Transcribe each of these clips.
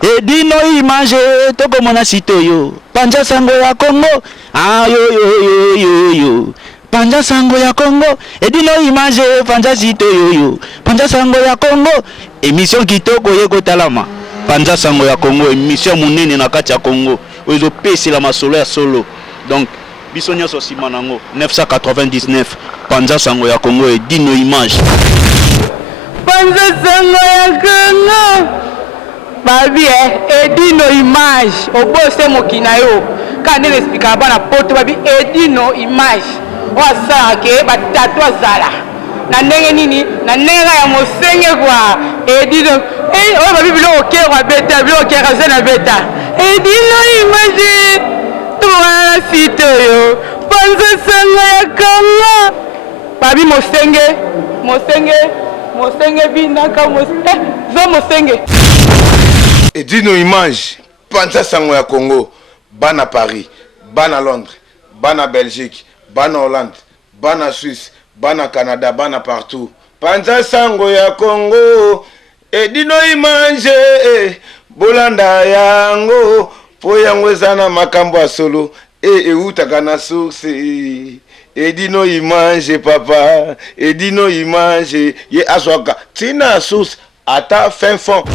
Edino image toko mona sitoyo Panja sango ya Congo yo Panja sango ya Congo Edino image Panja sitoyo Panja sango ya Congo émission kitoko yeko talama Panja sango ya Congo émission munene na kati ya Congo ozo pesi la masolo ya solo donc biso nyonso sima nango 999 Panja sango ya Congo Edino image Panja sango ya Congo babi Edino image obose mokina yo kandi explica bana poto babi Edino image wasa ke batatu azala na ndenge nini na ndenge ya mosenge kwa Edino o babi bilo okera beta bilo okera zena beta Edino image tuwa sito yo Panja sango ya Congo babi mosenge binaka mosenge Edino image Panja sango ya Congo bana Paris bana Londres bana Belgique bana Hollande bana Suisse bana Canada bana partout Panja sango ya Congo Edino image bolanda yango po yango ezana makambo ya solo eutaka na source Edino image papa Edino image ye azwaka tina source ata fin fond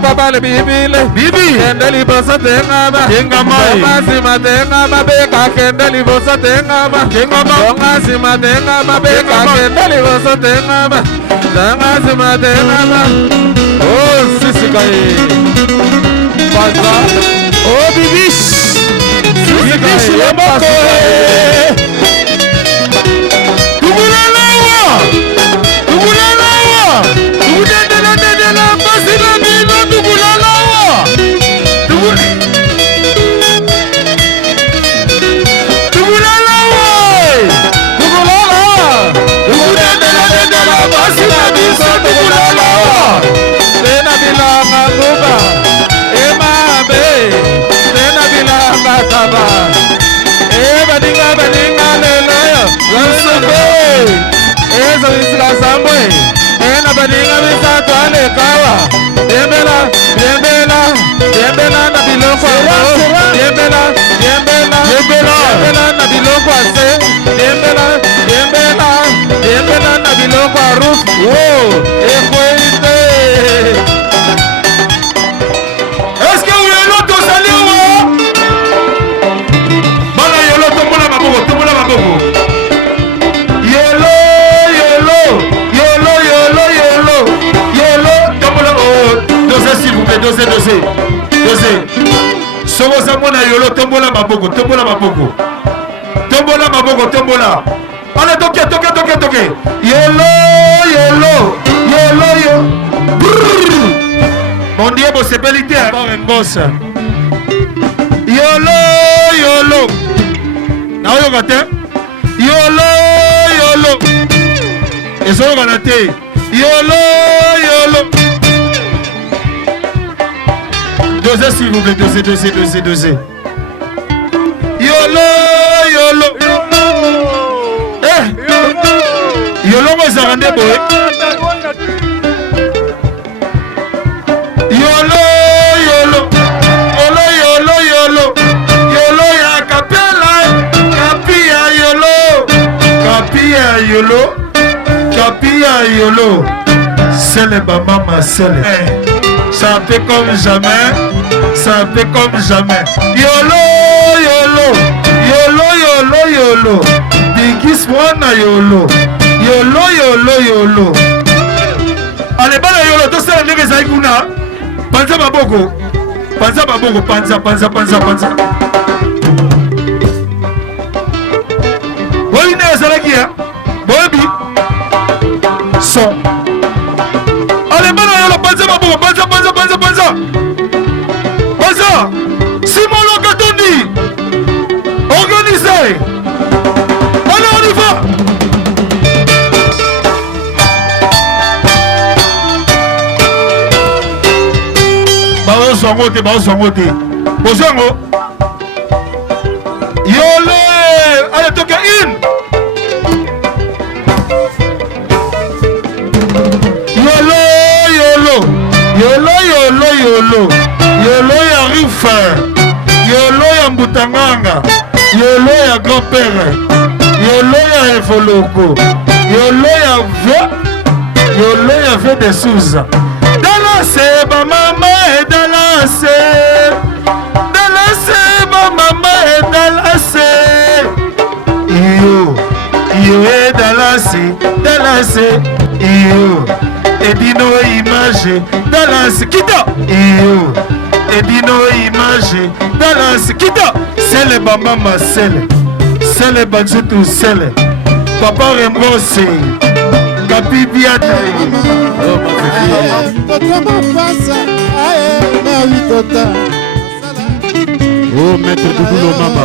Papa le bibi endeli bosa tenga masi matenga mabeka kendeli bosa tenga masi matenga mabeka kendeli bosa tenga masi matenga oh sisi kai Panja oh bibi sisi kai yemako Badinga baninga misato alekawa yembela yembela yembela na biloko yembela yembela yembela na biloko ase yembela yembela yembela na biloko aruf wo ekweite. Est-ce que vous avez l'autre salut ou bana yolo tombola maboko yolo yolo yolo yolo yolo yolo tombola oh dosez s'il vous plaît dosez sobo samona yolo tombola maboko allez toke yolo yolo yolo yo mon dieu bo sebelité avoir un boss yolo yolo na oyo kate yolo yolo ezo kanate yolo yolo dosez s'il vous plaît dosez yolo yolo yolo mo zarande boy yolo yolo yolo yolo yolo yolo ya kapela kapia yolo kapia yolo c'est le mama c'est ça fait comme jamais yolo yolo yolo yolo yolo bigis mwana yolo yolo yolo yolo ale bana yolo tosala ndenge ezali kuna panza maboko boyi nde ezalaki ya boyebi son ale bana yolo panza maboko panza simolo katondi organisé. Allez, on y va. Baosangote. Bosango. Yole. Allez, toque in. Yolo ya rifa. Yolo ya mbutanganga. Yolo ya grand-père. Yolo ya efoloko. Yolo ya vie de Souza. Dalase ba mama et dalase. Dalase ba mama et dalase. Iyo et dalase. Iyo. Edino image. Dalase kita. Iyo. Edino image. Dalase kita. C'est le mama c'est le banjutu c'est le papa Rembose Kapibia oh maître Doudou mama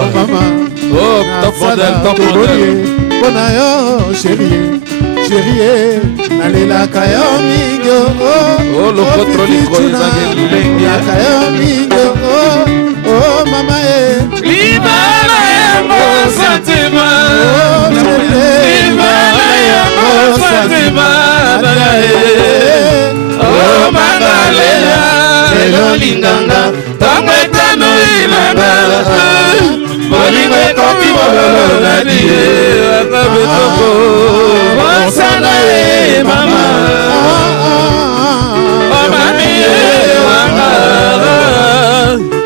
oh top modèle bona yo chérie nalelaka yo mingo oh le contrôle nalelaka yo mingo oh mama libala yango santima libala yango santima oh mangalela lelo linganga tango etano ilanga bolingo ekoki bololo nadie akabetoko osala ye mama omami ye wanga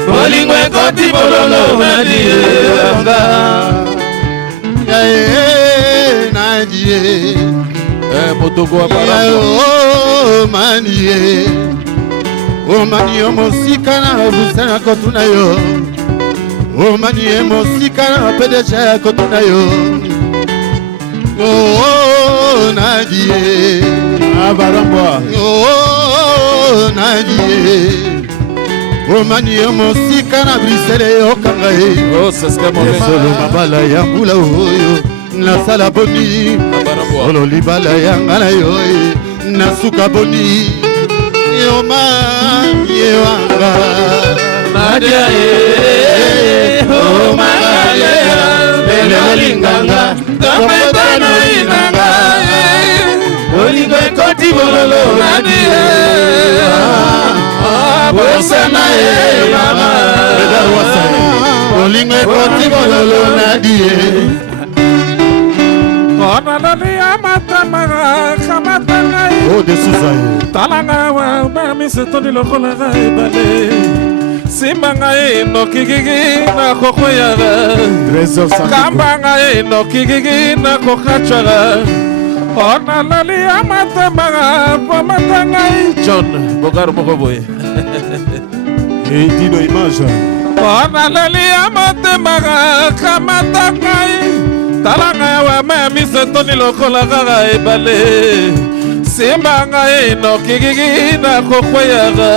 bolingo ekoti bololo nadie wanga nadie motogo apara omani yo mosika na busa na kotuna yo omani ye mosika na PDG ya kotuna yo nadie abarambwa nadie omani ye mosika na Bruxelles yokanga ye solo mabala ya mbula oyo nasala boni solo libala ya ngana yo nasuka boni yoma yewanga nadia oh mangale lelo linganga topetano inanga bolingo ekoti bololo nani bosana mama bolingo ekoti bololo nadi onalali amatamaka kamatanga odesuza talanga wa mamisetoni lokolaka ebale simba ngai nokikiki na kokoyaga kamba ngai nokikiki na kokachwaga onalali amatamaka pomata ngai John Bogaro moko boye Edino Image onalali amatamaka kamata ngai talanga wa mamisetoni lokolaka ebale simba ngai nokikiki na kokoyaga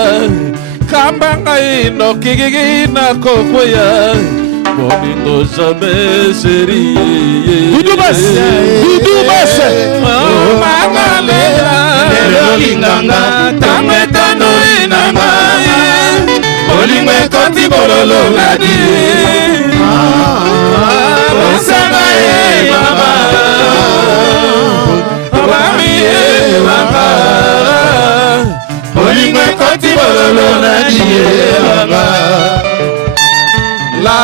kamba ngai nokikiki na kokoya moningo jamais chéri Doudou Bass mangalela linganga tametano inanga molingo ekoti bololo ngadi osanga mama obami mama molingo ekoti bololo nadi mama la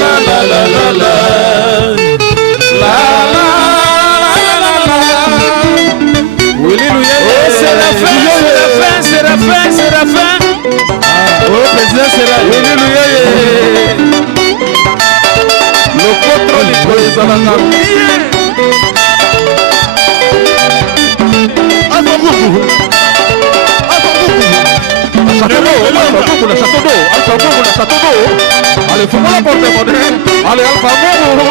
la la la la la la la c'est la fin c'est la fin c'est la fin oh président c'est la Alléluia le contrôle est dans la famille Alpha Mogo. Allez, faut pas la porter, mon dieu. Allez, Alpha Mogo.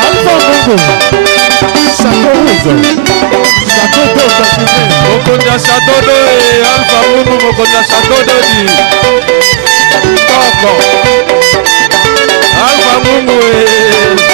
Alpha Mogo. Château Rouge. Château d'eau, Mokonda Château d'eau et Alpha Mogo, Mokonda Château d'eau. Toko. Alpha Mogo et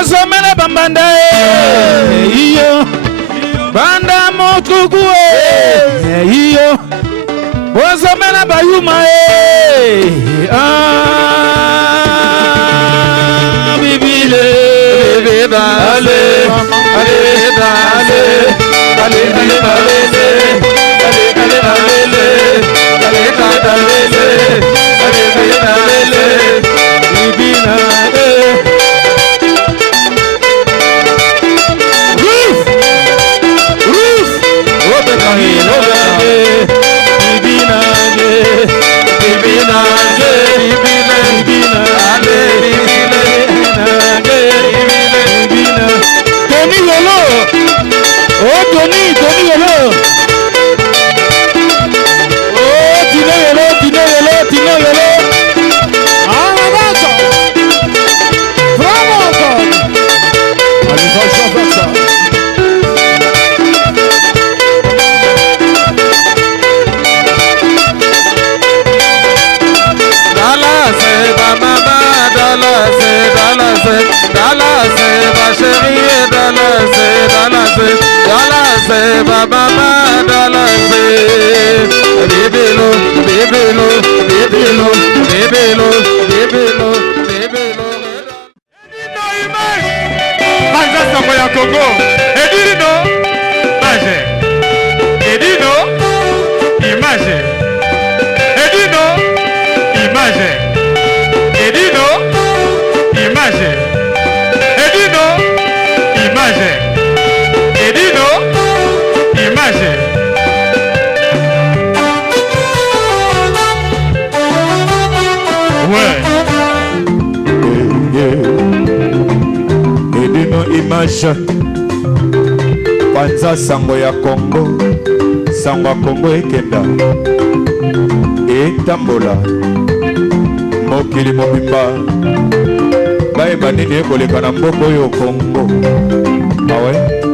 Osomela bambanda iyo banda motuku iyo Osomela bayuma bibile dale Congo, Edino, image. Edino, image. Edino, image. Edino, image. Edino, image. Edino, image. Ouais. Edino image. Panza sango ya Congo. Sango ya Congo ekenda. Etambola. Mokili mobimba. Bae banini ekoleka na mboko yo Congo. Ah ouais?